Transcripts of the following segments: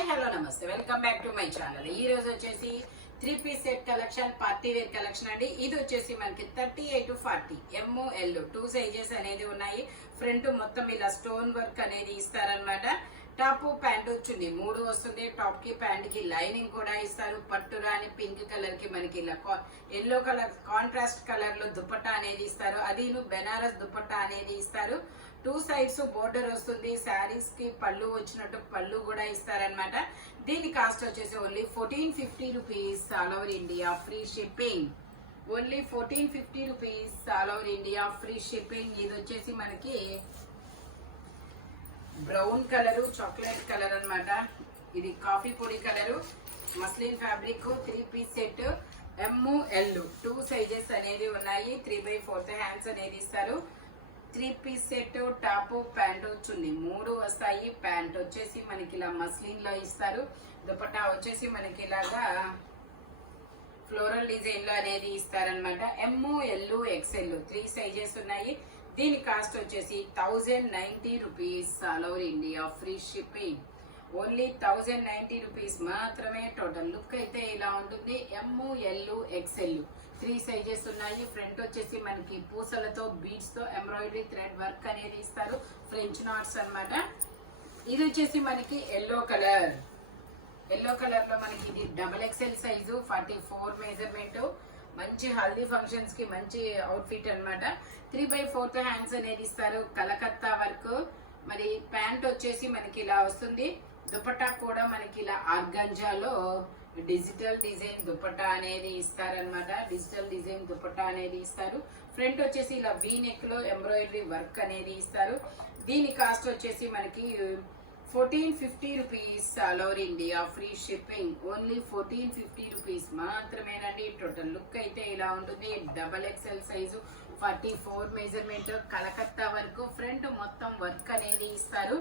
Hi hello నమస్తే, welcome back to my channel. ఈ రోజు వచ్చేసి 3 piece set collection, party wear collection అండి. ఇది వచ్చేసి మనకి 38 to 40 ML 2 సైజెస్ అనేది ఉన్నాయి. ఫ్రంట్ మొత్తం ఇలా స్టోన్ వర్క్ అనేది ఇస్తారనమాట. టాప్ ప్యాంటు చున్నీ 3 వస్తుంది. టాప్ కి ప్యాంట్ కి లైనింగ్ కూడా ఇస్తారు. పట్టు రాని పింక్ కలర్ కి మనకి ఇలా ఎల్లో కలర్ కాంట్రాస్ట్ కలర్ లో దుపట్టా అనేది ఇస్తారు. అది బెనారస్ దుపట్టా అనేది ఇస్తారు. 2 సైడ్స్ బోర్డర్ వస్తుంది. శారీస్ కి పళ్ళు వచ్చినట్టు పళ్ళు కూడా ఇస్తారనమాట. దీని కాస్ట్ వచ్చేసి only 1450 rupees all over India, free shipping. Only 1450 rupees all over India, free shipping. ఇది వచ్చేసి మనకి బ్రౌన్ కలర్, చాక్లెట్ కలర్ అన్నమాట. ఇది కాఫీ పొడి colour, muslin fabric, 3 piece set ML 2 sizes అనేది ఉన్నాయి. 3/4 హ్యాండ్స్ అనేది ఇస్తారు. 3 piece set top pant chunni 3 వస్తాయి. ప్యాంట్ వచ్చేసి మనకి ఇలా మస్లిన్ లో ఇస్తారు. దుపట్టా వచ్చేసి మనకి ఇలాగా ఫ్లోరల్ డిజైన్ లో అనేది ఇస్తారనమాట. ML XL 3 సైజెస్ ఉన్నాయి. దీని కాస్ట్ వచ్చేసి 1090 rupees all over India, free shipping. Only 1090 rupees మాత్రమే. టోటల్ లుక్ అయితే ఇలా ఉంటుంది. ML XL 3 సైజెస్ ఉన్నాయి. ఫ్రంట్ వచ్చేసి మనకి పూసలతో బీడ్స్ తో ఎంబ్రాయిడరీ థ్రెడ్ వర్క్ అనేది ఇస్తారు. ఫ్రెంచ్ నాట్స్ అన్నమాట. ఇది వచ్చేసి మనకి ఎల్లో కలర్ లో మనకి ఇది XXL సైజు, 44 మెజర్మెంట్. మంచి హల్దీ ఫంక్షన్స్ కి మంచి అవుట్ ఫిట్ అనమాట. 3/4 హ్యాండ్స్ అనేది ఇస్తారు. కలకత్తా వర్క్. మరి ప్యాంట్ వచ్చేసి మనకి ఇలా వస్తుంది. దుపట్టా కూడా మనకి ఇలా ఆర్గంజాలో డిజిటల్ డిజైన్ దుపట్టా అనేది ఇస్తారనమాట. డిజిటల్ డిజైన్ దుపట్టా అనేది ఇస్తారు. ఫ్రంట్ వచ్చేసి ఇలా వీ నెక్ లో ఎంబ్రాయిడరీ వర్క్ అనేది ఇస్తారు. దీని కాస్ట్ వచ్చేసి మనకి 1450 rupees all over India, free shipping. Only 1450 rupees మాత్రమేనండి. టోటల్ లుక్ అయితే ఇలా ఉంటుంది. XXL size, 44 measurement, Calcutta work. Front మొత్తం వర్క్ అనేది ఇస్తారు.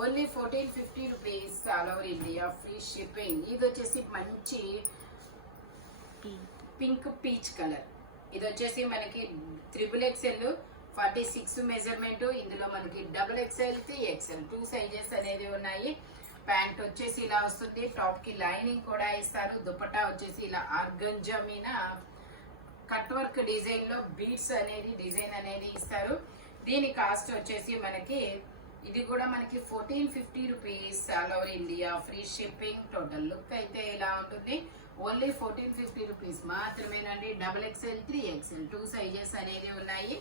Only 1450 rupees all over India, free shipping. ఇది వచ్చేసి మంచి పింక్ పీచ్ కలర్. ఇది వచ్చేసి మనకి XXL 46 మెజర్మెంట్. ఇందులో మనకి XXL 3XL 2 సైజెస్ అనేది ఉన్నాయి. ప్యాంట్ వచ్చేసి ఇలా వస్తుంది. టాప్ కి లైనింగ్ కూడా ఇస్తారు. దుపట్టా వచ్చేసి ఇలా ఆర్గంజా మీద కట్ వర్క్ డిజైన్ లో బీడ్స్ అనేది డిజైన్ అనేది ఇస్తారు. దీని కాస్ట్ వచ్చేసి మనకి ఇది కూడా మనకి 1450 rupees all over India, free shipping. Total look అయితే ఇలా ఉంటుంది. ఓన్లీ 1450 రూపీస్ మాత్రమేనండి. XXL 3XL 2 సైజెస్ అనేది ఉన్నాయి.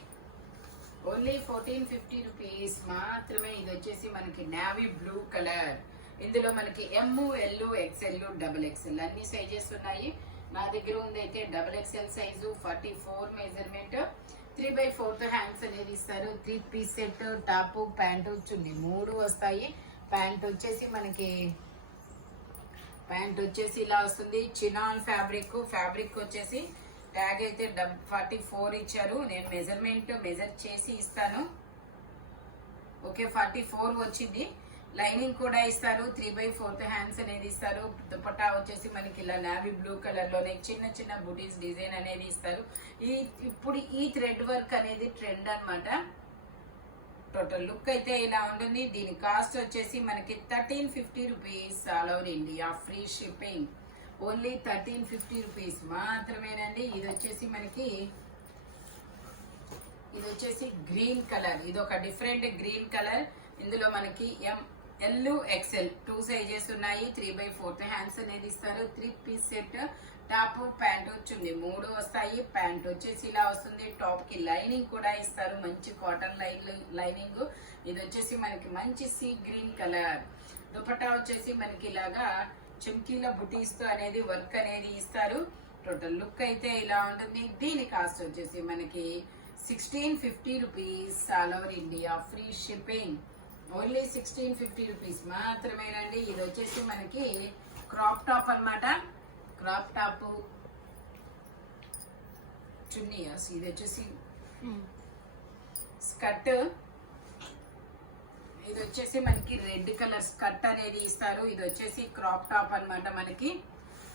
ఓన్లీ 1450 రూపీస్ మాత్రమే. ఇది వచ్చేసి మనకి నావీ బ్లూ కలర్. ఇందులో మనకి ML XL XXL అన్ని సైజెస్ ఉన్నాయి. నా దగ్గర ఉంది అయితే XXL సైజు, 44 మెజర్మెంట్, 3/4 హ్యాండ్స్ అనేది ఇస్తారు. 3 piece set top pant chunni 3 వస్తాయి. ప్యాంట్ వచ్చేసి ఇలా వస్తుంది. చినాన్ ఫ్యాబ్రిక్ వచ్చేసి ట్యాగ్ అయితే 44 ఇచ్చారు. నేను మెజర్ చేసి ఇస్తాను. ఓకే, 44 వచ్చింది. లైనింగ్ కూడా ఇస్తారు. 3/4 హ్యాండ్స్ అనేది ఇస్తారు. దుపట్టా వచ్చేసి మనకి ఇలా నావీ బ్లూ కలర్ లోనే చిన్న చిన్న బుటీస్ డిజైన్ అనేది ఇస్తారు. ఇప్పుడు ఈ థ్రెడ్ వర్క్ అనేది ట్రెండ్ అన్నమాట. టోటల్ లుక్ అయితే ఇలా ఉంటుంది. దీని కాస్ట్ వచ్చేసి మనకి 1350 rupees all over India, free shipping. Only 1350 rupees మాత్రమేనండి. ఇది వచ్చేసి గ్రీన్ కలర్. ఇది ఒక డిఫరెంట్ గ్రీన్ కలర్. ఇందులో మనకి ML XL 2 సైజెస్ ఉన్నాయి. 3/4 హ్యాండ్స్ అనేది ఇస్తారు. 3 piece set top pant chunni 3 వస్తాయి. ప్యాంట్ వచ్చేసి ఇలా వస్తుంది. టాప్ కి లైనింగ్ కూడా ఇస్తారు. మంచి కాటన్ లైనింగ్. ఇది వచ్చేసి మనకి మంచి సీ గ్రీన్ కలర్. దుపట్టా వచ్చేసి మనకి ఇలాగా చమ్కీల బుటీస్ తో అనేది వర్క్ అనేది ఇస్తారు. టోటల్ లుక్ అయితే ఇలా ఉంటుంది. దీని కాస్ట్ వచ్చేసి మనకి 1650 rupees all over India, free shipping. Only 1650 rupees మాత్రమేనండి. ఇది వచ్చేసి మనకి క్రాప్ టాప్ అన్నమాట. క్రాప్ టాప్ చున్నీ. ఇది వచ్చేసి స్కర్ట్. ఇది వచ్చేసి మనకి రెడ్ కలర్ స్కర్ట్ అనేది ఇస్తారు. ఇది వచ్చేసి క్రాప్ టాప్ అన్నమాట. మనకి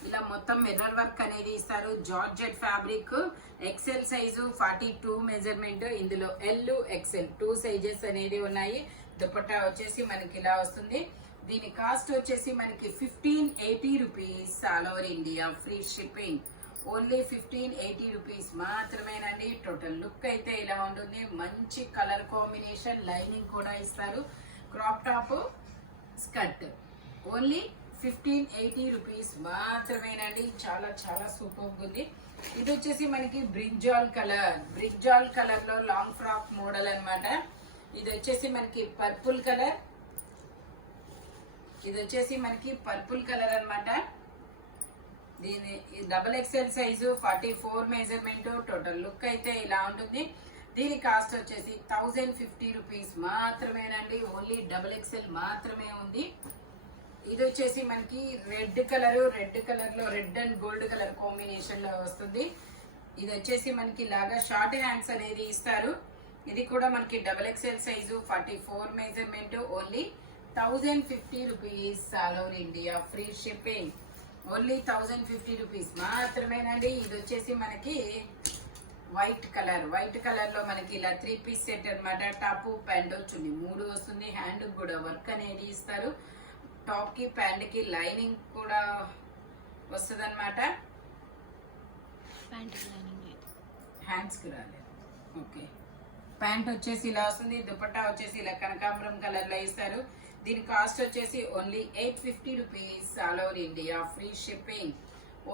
ఇలా మొత్తం మిర్రర్ వర్క్ అనేది ఇస్తారు. Georgette fabric, XL size, 42 measurement. ఇందులో L XL 2 సైజెస్ అనేది ఉన్నాయి. దుపట్టా వచ్చేసి మనకి ఇలా వస్తుంది. దీని కాస్ట్ వచ్చేసి మనకి 1580 rupees all over India free shipping. Only 1580 rupees మాత్రమేనండి. టోటల్ లుక్ అయితే ఇలా ఉంటుంది. మంచి కలర్ కాంబినేషన్, లైనింగ్ కూడా ఇస్తారు. Crop top skirt only 1580 rupees మాత్రమేనండి. చాలా చాలా సూపర్ ఉంది. ఇది వచ్చేసి మనకి బ్రింజాల్ కలర్ లో లాంగ్ ఫ్రాక్ మోడల్ అన్నమాట. ఇది వచ్చేసి మనకి పర్పుల్ కలర్. ఇది వచ్చేసి మనకి పర్పుల్ కలర్ అన్నమాట. దీని double XL size 44 measurement. Total look అయితే ఇలా ఉంటుంది. దీని కాస్ట్ వచ్చేసి 1050 రూపీస్ మాత్రమేనండి. ఓన్లీ డబుల్ ఎక్స్ఎల్ మాత్రమే ఉంది. ఇది వచ్చేసి మనకి రెడ్ కలర్ లో red and gold colour combination లో వస్తుంది. ఇది వచ్చేసి మనకి లాగా షార్ట్ హ్యాండ్స్ అనేది ఇస్తారు. ఇది కూడా మనకి double XL size 44 measurement. Only 1050 rupees all over India free shipping. Only 1050 rupees మాత్రమేనండి. ఇది వచ్చేసి మనకి వైట్ కలర్ లో మనకి ఇలా 3 పీస్ సెట్ అన్నమాట. టాప్ ప్యాంట్ చున్నీ 3 వస్తుంది. హ్యాండ్ కూడా వర్క్ అనేది ఇస్తారు. టాప్ కి ప్యాంట్ కి లైనింగ్ కూడా వస్తుంది అనమాట. హ్యాండ్స్ కి రాలేదు. ఓకే, ప్యాంట్ వచ్చేసి ఇలా వస్తుంది. దుపట్టా వచ్చేసి ఇలా కనకాంబరం కలర్ లో ఇస్తారు. దీని కాస్ట్ వచ్చేసి only 850 rupees all over India free shipping.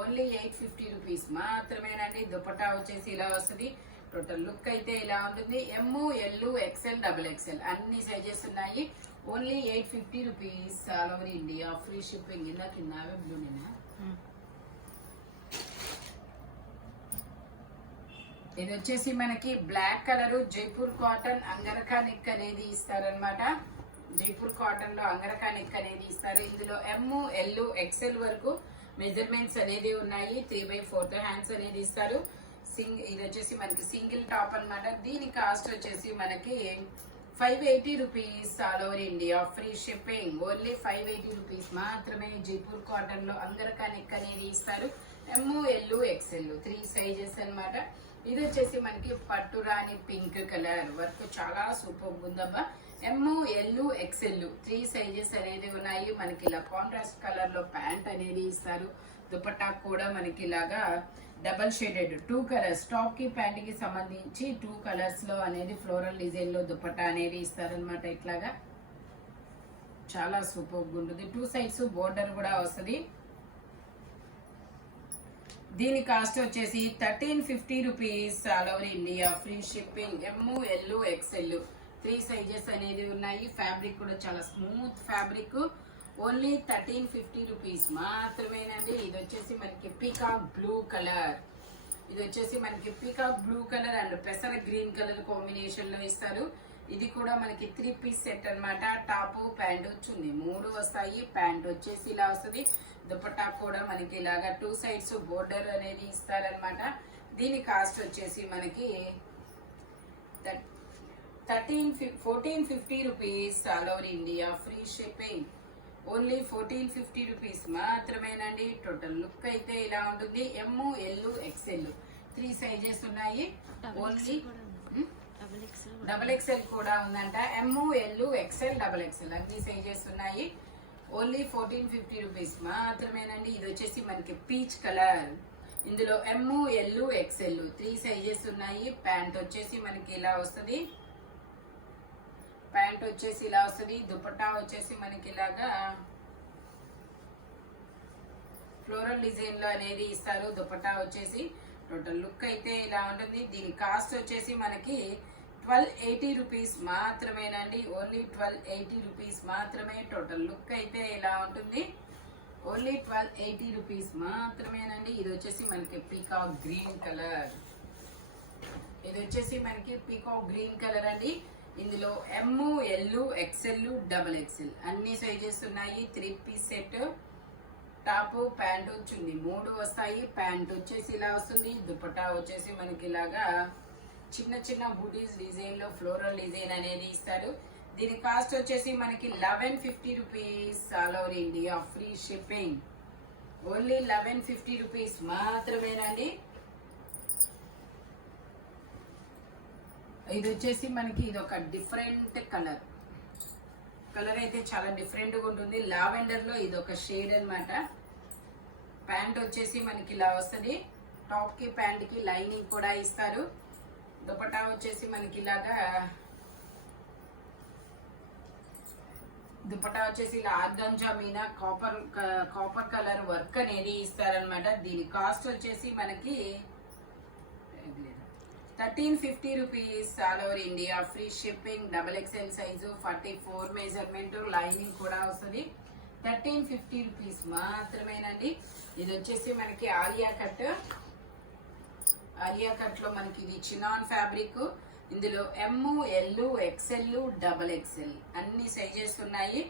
Only 850 rupees మాత్రమేనండి. దుపట్టా వచ్చేసి ఇలా వస్తుంది. టోటల్ లుక్ అయితే ఇలా ఉంటుంది. M, L, XL, double XL అన్ని సైజెస్ ఉన్నాయి. Only 850 rupees all over India free shipping. ఇలా కింద బ్లూ నేనా. ఇది వచ్చేసి మనకి black colour Jaipur cotton angrakha neck అనేది ఇస్తారనమాట. జైపూర్ కాటన్ లో అంగరకా నెక్ అనేది ఇస్తారు. ఇందులో ఎమ్, ఎల్, ఎక్స్ఎల్ వరకు మెజర్మెంట్స్ అనేది ఉన్నాయి. 3/4 హ్యాండ్స్ అనేది ఇస్తారు. ఇది వచ్చేసి మనకి సింగిల్ టాప్ అన్నమాట. దీని కాస్ట్ వచ్చేసి మనకి 580 rupees all over India free shipping. Only 580 rupees మాత్రమే. జైపూర్ కాటన్ లో అంగరకా నెక్ అనేది ఇస్తారు. ఎమ్, ఎల్, ఎక్స్ఎల్ 3 సైజెస్ అన్నమాట. ఇది వచ్చేసి మనకి పట్టు రాణి పింక్ కలర్ వర్క్ చాలా సూపర్ ఉందబ్బా. ఎమ్, ఎల్, ఎక్స్ఎల్ 3 సైజెస్ అనేది ఉన్నాయి. మనకి ఇలా కాంట్రాస్ట్ కలర్ లో ప్యాంట్ అనేది ఇస్తారు. దుపట్టా కూడా మనకి ఇలాగా డబల్ షేడెడ్ 2 కలర్స్ టాప్ కి ప్యాంట్ కి సంబంధించి 2 కలర్స్ లో అనేది ఫ్లోరల్ డిజైన్ లో దుపట్టా అనేది ఇస్తారనమాట. ఇట్లాగా చాలా సూపర్ ఉంటుంది. 2 సైడ్స్ బోర్డర్ కూడా వస్తుంది. దీని కాస్ట్ వచ్చేసి 1350 rupees all over India free shipping. M, L, XL 3 sizes అనేది ఉన్నాయి. ఫ్యాబ్రిక్ కూడా చాలా స్మూత్ ఫ్యాబ్రిక్. ఓన్లీ 1350 రూపీస్ మాత్రమేనండి. ఇది వచ్చేసి మనకి పీకాక్ బ్లూ కలర్. అండ్ పెసర గ్రీన్ కలర్ కాంబినేషన్ లో ఇస్తారు. ఇది కూడా మనకి 3 పీస్ సెట్ అన్నమాట. టాప్ ప్యాంట్ చున్నీ 3 వస్తాయి. ప్యాంట్ వచ్చేసి ఇలా వస్తుంది. దుపట్టా కూడా మనకి ఇలాగా 2 సైడ్స్ బోర్డర్ అనేది ఇస్తారనమాట. దీని కాస్ట్ వచ్చేసి మనకి 1450 rupees all over India free shipping. Only 1450 rupees మాత్రమేనండి. టోటల్ లుక్ అయితే ఇలా ఉంటుంది. ఎమ్, ఎల్, ఎక్స్ఎల్ 3 సైజెస్ ఉన్నాయి. ఓన్లీ డబుల్ ఎక్స్ఎల్ కూడా ఉందంట. M, L, XL, double XL అన్ని సైజెస్ ఉన్నాయి. ఓన్లీ 1450 రూపీస్ మాత్రమేనండి. ఇది వచ్చేసి మనకి పీచ్ కలర్. ఇందులో ఎమ్, ఎల్, ఎక్స్ఎల్ 3 సైజెస్ ఉన్నాయి. ప్యాంట్ వచ్చేసి మనకి ఇలా వస్తుంది. దుపట్టా వచ్చేసి మనకి ఇలాగా ఫ్లోరల్ డిజైన్ లో అనేది ఇస్తారు. దుపట్టా వచ్చేసి టోటల్ లుక్ అయితే ఇలా ఉంటుంది. దీని కాస్ట్ వచ్చేసి మనకి 1280 రూపీస్ మాత్రమేనండి. ఓన్లీ 1280 రూపీస్ మాత్రమే. టోటల్ లుక్ అయితే ఇలా ఉంటుంది. ఓన్లీ 1280 రూపీస్ మాత్రమేనండి. ఇది వచ్చేసి మనకి పీకాక్ గ్రీన్ కలర్ అండి. ఇందులో M, L, XL, double XL అన్ని సైజెస్ ఉన్నాయి. 3 piece set. Top pant chunni 3 వస్తాయి. ప్యాంట్ వచ్చేసి ఇలా వస్తుంది. దుపట్టా వచ్చేసి మనకి ఇలాగా చిన్న చిన్న బూటీస్ డిజైన్ లో ఫ్లోరల్ డిజైన్ అనేది ఇస్తారు. దీని కాస్ట్ వచ్చేసి మనకి 1150 rupees all over India free shipping. Only 1150 rupees మాత్రమేనండి. ఇది వచ్చేసి మనకి ఇది ఒక డిఫరెంట్ కలర్. కలర్ అయితే చాలా డిఫరెంట్ గా ఉంటుంది. లావెండర్ లో ఇది ఒక షేడ్ అన్నమాట. ప్యాంట్ వచ్చేసి మనకి ఇలా వస్తుంది. టాప్ కి ప్యాంట్ కి లైనింగ్ కూడా ఇస్తారు. దుపట్టా వచ్చేసి మనకి ఇలాగా దుపట్టా వచ్చేసి ఇలా ఆర్గంజా మీద కాపర్ కలర్ వర్క్ అనేది ఇస్తారనమాట. దీని కాస్ట్ వచ్చేసి మనకి 1350 rupees all over India. Free shipping. XXL size 44 measurement lining కూడా వస్తుంది. 1350 రూపీస్ మాత్రమేనండి. ఇది వచ్చేసి మనకి ఆలియా కట్ లో మనకి ఇది చినాన్ ఫ్యాబ్రిక్. ఇందులో ML XL XXL అన్ని సైజెస్ ఉన్నాయి.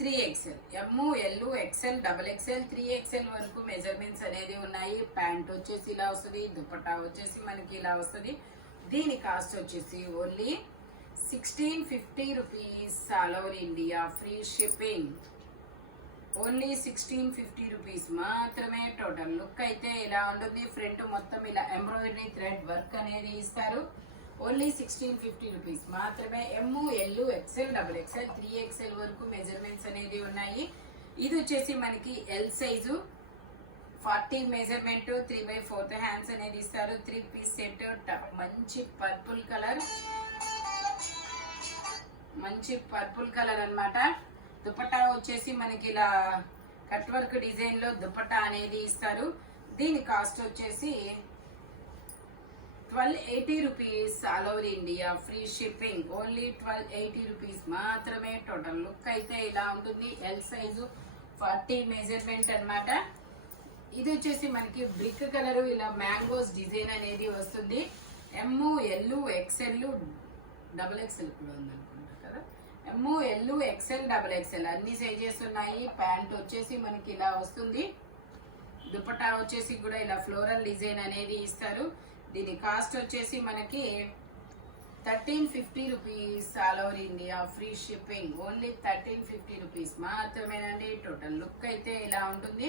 3XL ML XL XXL 3XL వరకు మెజర్మెంట్స్ అనేది ఉన్నాయి. ప్యాంట్ వచ్చేసి ఇలా వస్తుంది. దుపట్టా వచ్చేసి మనకి ఇలా వస్తుంది. దీని కాస్ట్ వచ్చేసి only 1650 rupees all over India. Free shipping. Only 1650 rupees మాత్రమే. టోటల్ లుక్ అయితే ఇలా ఉంటుంది. ఫ్రంట్ మొత్తం ఇలా ఎంబ్రాయిడరీ థ్రెడ్ వర్క్ అనేది ఇస్తారు. ఓన్లీ 1650 రూపీస్ మాత్రమే. ML XL XXL 3XL వరకు మెజర్మెంట్స్ అనేది ఉన్నాయి. ఇది వచ్చేసి మనకి ఎల్ సైజు 40 మెజర్మెంట్ 3/4 హ్యాండ్స్ అనేది ఇస్తారు. 3 పీస్ సెట్. మంచి పర్పుల్ కలర్ అన్నమాట. దుపట్టా వచ్చేసి మనకి ఇలా కట్ వర్క్ డిజైన్ లో దుపట్టా అనేది ఇస్తారు. దీని కాస్ట్ వచ్చేసి 1280 rupees all over India. Free shipping. Only 1280 rupees మాత్రమే. టోటల్ లుక్ అయితే ఇలా ఉంటుంది. ఎల్ సైజు 40 మెజర్మెంట్ అన్నమాట. ఇది వచ్చేసి మనకి బ్రిక్ కలర్ ఇలా మ్యాంగోస్ డిజైన్ అనేది వస్తుంది. ML XL XXL కూడా ఉందనుకుంటా కదా. ML XL XXL అన్ని సైజెస్ ఉన్నాయి. ప్యాంట్ వచ్చేసి మనకి ఇలా వస్తుంది. దుపట్టా వచ్చేసి కూడా ఇలా ఫ్లోరల్ డిజైన్ అనేది ఇస్తారు. దీని కాస్ట్ వచ్చేసి మనకి 1350 rupees all over India. Free shipping. Only 1350 rupees మాత్రమేనండి. టోటల్ లుక్ అయితే ఇలా ఉంటుంది.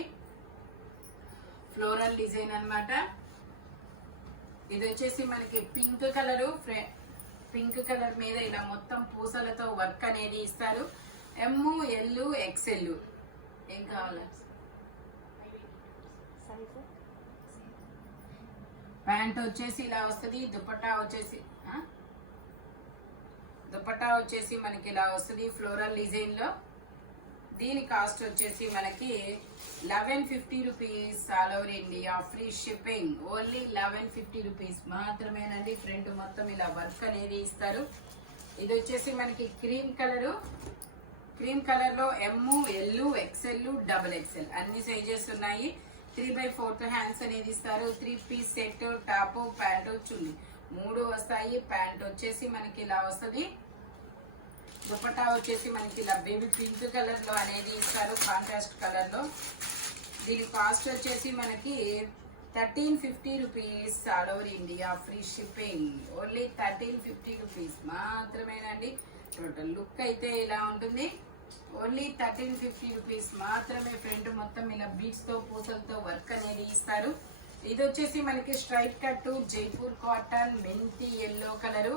ఫ్లోరల్ డిజైన్ అన్నమాట. ఇది వచ్చేసి మనకి పింక్ కలర్ మీద ఇలా మొత్తం పూసలతో వర్క్ అనేది ఇస్తారు. ML XL ఏం కావాలి. ప్యాంట్ వచ్చేసి ఇలా వస్తుంది. దుపట్టా వచ్చేసి మనకి ఇలా వస్తుంది ఫ్లోరల్ డిజైన్ లో. దీని కాస్ట్ వచ్చేసి మనకి 1150 rupees all over India. Free shipping. Only 1150 rupees మాత్రమేనండి. ఫ్రంట్ మొత్తం ఇలా వర్క్ అనేది ఇస్తారు. ఇది వచ్చేసి మనకి క్రీమ్ కలర్ లో ML XL XXL అన్ని సైజెస్ ఉన్నాయి. 3/4 హ్యాండ్స్ అనేది ఇస్తారు. 3 piece set. Top pant chunni 3 వస్తాయి. ప్యాంట్ వచ్చేసి మనకి ఇలా వస్తుంది. దుపట్టా వచ్చేసి మనకి ఇలా బేబీ పింక్ కలర్ లో అనేది ఇస్తారు. కాంట్రాస్ట్ కలర్ లో. దీని కాస్ట్ వచ్చేసి మనకి 1350 rupees all over India. Free shipping. Only 1350 rupees మాత్రమేనండి. టోటల్ లుక్ అయితే ఇలా ఉంటుంది. ఓన్లీ 1350 రూపీస్ మాత్రమే. ఫ్రంట్ మొత్తం ఇలా బీట్స్ తో పూసలతో వర్క్ అనేది ఇస్తారు. ఇది వచ్చేసి మనకి స్ట్రైట్ కట్ జైపూర్ కాటన్ మెంతి yellow colour.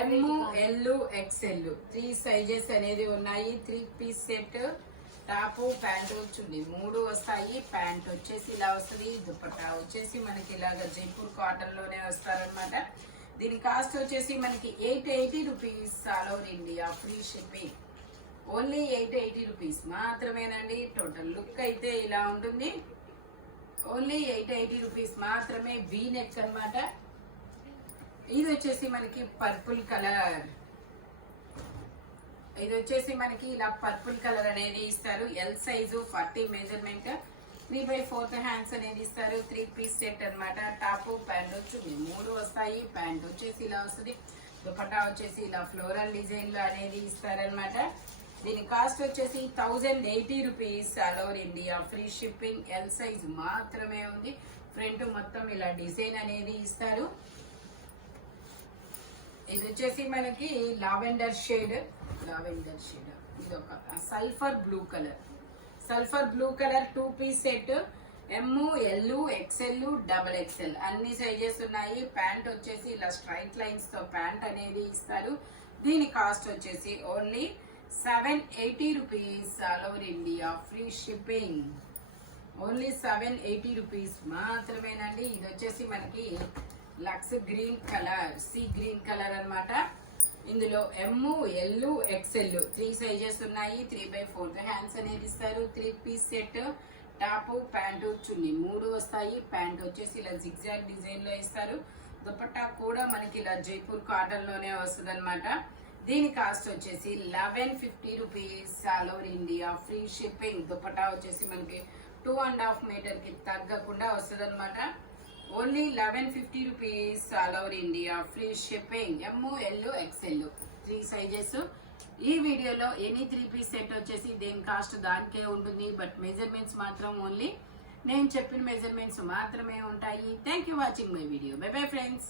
ML XL 3 sizes అనేది ఉన్నాయి. 3 piece set. Top pant chunni 3 వస్తాయి. ప్యాంట్ వచ్చేసి ఇలా వస్తుంది. దుపట్టా వచ్చేసి మనకి ఇలాగా జైపూర్ కాటన్ లోనే వస్తారనమాట. దీని కాస్ట్ వచ్చేసి మనకి 880 rupees all over India. Free shipping. Only 880 rupees మాత్రమేనండి. టోటల్ లుక్ అయితే ఇలా ఉంటుంది. ఓన్లీ 880 రూపీస్ మాత్రమే. వీ నెక్ అనమాట. ఇది వచ్చేసి మనకి పర్పుల్ కలర్. ఇది వచ్చేసి మనకి ఇలా పర్పుల్ కలర్ అనేది ఇస్తారు. ఎల్ సైజు 40 మెజర్మెంట్ 3/4 హ్యాండ్స్ అనేది ఇస్తారు. 3 పీస్ సెట్ అన్నమాట. టాప్ ప్యాంట్ వచ్చి 3 వస్తాయి. ప్యాంట్ వచ్చేసి ఇలా వస్తుంది. దుపట్టా వచ్చేసి ఇలా ఫ్లోరల్ డిజైన్ లో అనేది ఇస్తారనమాట. దీని కాస్ట్ వచ్చేసి 1080 rupees all over India. Free shipping. L size మాత్రమే ఉంది. ఫ్రంట్ మొత్తం ఇలా డిజైన్ అనేది ఇస్తారు. ఇది వచ్చేసి మనకి లావెండర్ షేడ్. ఇది ఒక sulphur blue colour. 2 piece set. ML XL XXL అన్ని సైజెస్ ఉన్నాయి. ప్యాంట్ వచ్చేసి ఇలా స్ట్రైట్ లైన్స్ తో ప్యాంట్ అనేది ఇస్తారు. దీని కాస్ట్ వచ్చేసి only 780 rupees all over India free shipping. Only 780 rupees మాత్రమేనండి. ఇది వచ్చేసి మనకి lux green colour, sea green colour అన్నమాట. ఇందులో ఎమ్, ఎల్, ఎక్స్ఎల్ 3 సైజెస్ ఉన్నాయి. 3/4 హ్యాండ్స్ అనేది ఇస్తారు. 3 piece set, top, pant, chunni 3 వస్తాయి. ప్యాంట్ వచ్చేసి ఇలా జిగ్జాగ్ డిజైన్ లో ఇస్తారు. దుపట్టా కూడా మనకి ఇలా జైపూర్ కాటన్ లోనే వస్తుంది అనమాట. దీని కాస్ట్ వచ్చేసి 1150 rupees all over India free shipping. Dupatta వచ్చేసి మనకి 2.5 మీటర్ కి తగ్గకుండా వస్తుంది అనమాట. Only 1150 rupees all over India free shipping. M, L, XL 3 sizes. ఈ వీడియోలో ఎనీ 3 పీస్ సెట్ వచ్చేసి దేని కాస్ట్ దానికే ఉంటుంది. బట్ మెజర్మెంట్స్ మాత్రం ఓన్లీ నేను చెప్పిన మెజర్మెంట్స్ మాత్రమే ఉంటాయి. Thank you watching my video. By bye friends.